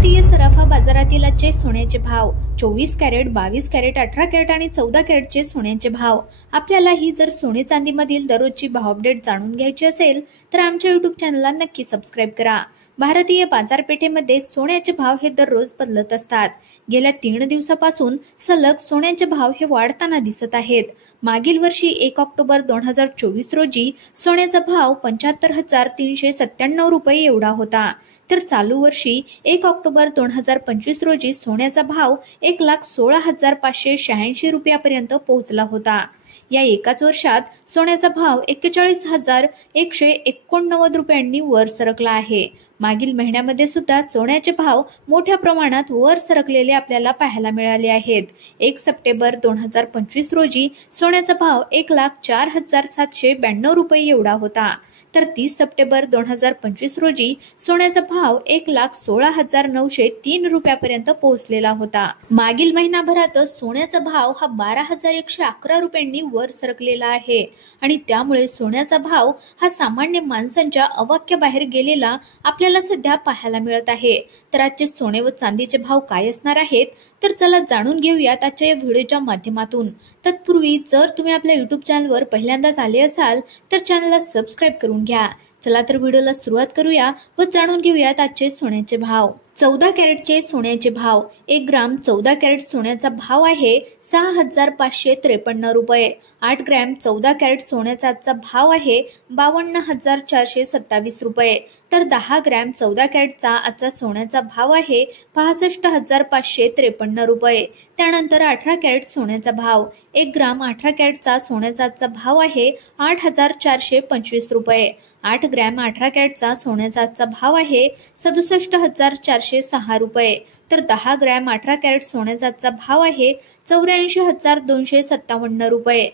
भारतीय सराफा बाजारातील आजचे सोन्याचे भाव 24 कॅरेट, 22 कॅरेट, 18 कॅरेट आणि 14 कॅरेटचे सोन्याचे भाव। आपल्याला ही जर सोने चांदी मधील दररोजची भाव अपडेट जाणून घ्यायची असेल तर आमच्या YouTube चॅनलला नक्की सबस्क्राइब करा। भारतीय बाजारपेठेमध्ये सोन्याचे भाव हे दररोज बदलत असतात। गेल्या 3 दिवसापासून सलग सोन्याचे भाव हे वाढताना दिसत आहेत। मागील वर्षी 1 ऑक्टोबर 2024 रोजी सोन्याचा भाव 75,397 रुपये एवढा होता, तर चालू वर्षी 1 ऑक्टोबर 2025 रोजी सोन्याचा भाव 1,16,586 रुपयापर्यंत पोहोचला होता। या एकाच वर्षात सोन्याचा भाव 41,189 रुपयांनी वर सरकला आहे। मागील महिन्यामध्ये सुद्धा सोन्याचे भाव मोठ्या प्रमाणात वर सरकलेले आपल्याला पाहायला मिळाले आहेत। 1 सप्टेंबर 2025 रोजी सोन्याचा भाव 1,04,792 रुपये एवढा होता, तर 30 सप्टेंबर 2025 रोजी सोन्याचा भाव 1,16,903 रुपयापर्यंत पोहोचलेला होता। मागील महिनाभरात सोन्याचा भाव हा 12,111 रुपयांनी वर सरकलेला आहे आणि त्यामुळे सोन्याचा भाव हा सामान्य माणसांच्या अवाक्याबाहेर गेलेला आपल्याला सध्या पाहायला मिळत आहे। तर आजचे सोने व चांदीचे भाव काय असणार आहेत तर चला जाणून घेऊयात आजच्या या व्हिडिओच्या माध्यमातून। तत्पूर्वी जर तुम्ही आपल्या YouTube चॅनलवर पहिल्यांदाच आले असाल तर चॅनलला सबस्क्राइब करून घ्या। चला तर व्हिडिओला सुरुवात करूया व जाणून घेऊयात आजचे सोन्याचे भाव। 14 कॅरेटचे सोन्याचे भाव। 1 ग्राम 14 कॅरेट सोन्याचा भाव आहे 6,553 रुपये। 8 ग्रॅम 14 कॅरेट सोन्याचा आजचा भाव आहे 52,427 रुपये, तर 10 ग्रॅम 14 कॅरेटचा आजचा सोन्याचा भाव आहे 65,553 रुपये। त्यानंतर 18 कॅरेट सोन्याचा भाव। 1 ग्राम 18 कॅरेटचा सोन्याचा आजचा भाव आहे 8,425 रुपये। 8 ग्रॅम 18 कॅरेटचा सोन्याचा आजचा भाव आहे 67,406 रुपये, तर 10 ग्रॅम 18 कॅरेट सोन्याचा आजचा भाव आहे 84,257 रुपये।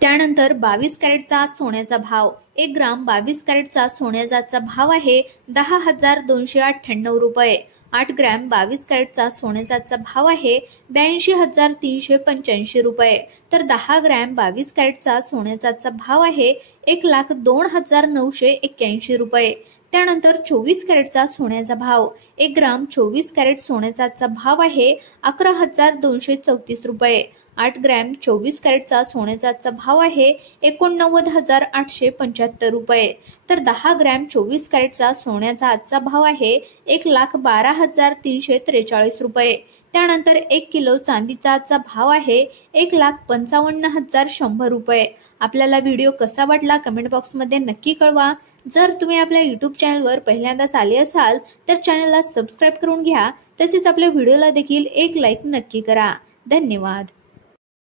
त्यानंतर 22 कॅरेटचा सोन्याचा भाव। 1 ग्राम 22 कॅरेटचा सोन्याचा आजचा भाव आहे 10,298 रुपये। 8 ग्रॅम 22 कॅरेटचा सोन्याचा आजचा भाव आहे 82,385 रुपये, तर 10 ग्रॅम 22 कॅरेटचा सोन्याचा आजचा भाव आहे 1,02,981 रुपये। त्यानंतर 24 कॅरेटचा सोन्याचा भाव। 1 ग्राम 24 कॅरेट सोन्याचा आजचा भाव आहे 11,234 रुपये। 8 ग्रॅम 24 कॅरेटचा सोन्याचा आजचा भाव आहे 89,875 रुपये, तर 10 ग्रॅम 24 कॅरेटचा सोन्याचा आजचा भाव आहे 1,12,343 रुपये। त्यानंतर 1 किलो चांदीचा आजचा भाव आहे 1,55,100 रुपये। आपल्याला व्हिडिओ कसा वाटला कमेंट बॉक्समध्ये नक्की कळवा। जर तुम्ही आपल्या YouTube चॅनलवर पहिल्यांदाच आले असाल तर चॅनलला सबस्क्राइब करून घ्या, तसेच आपल्या व्हिडिओला देखील एक लाईक नक्की करा। धन्यवाद।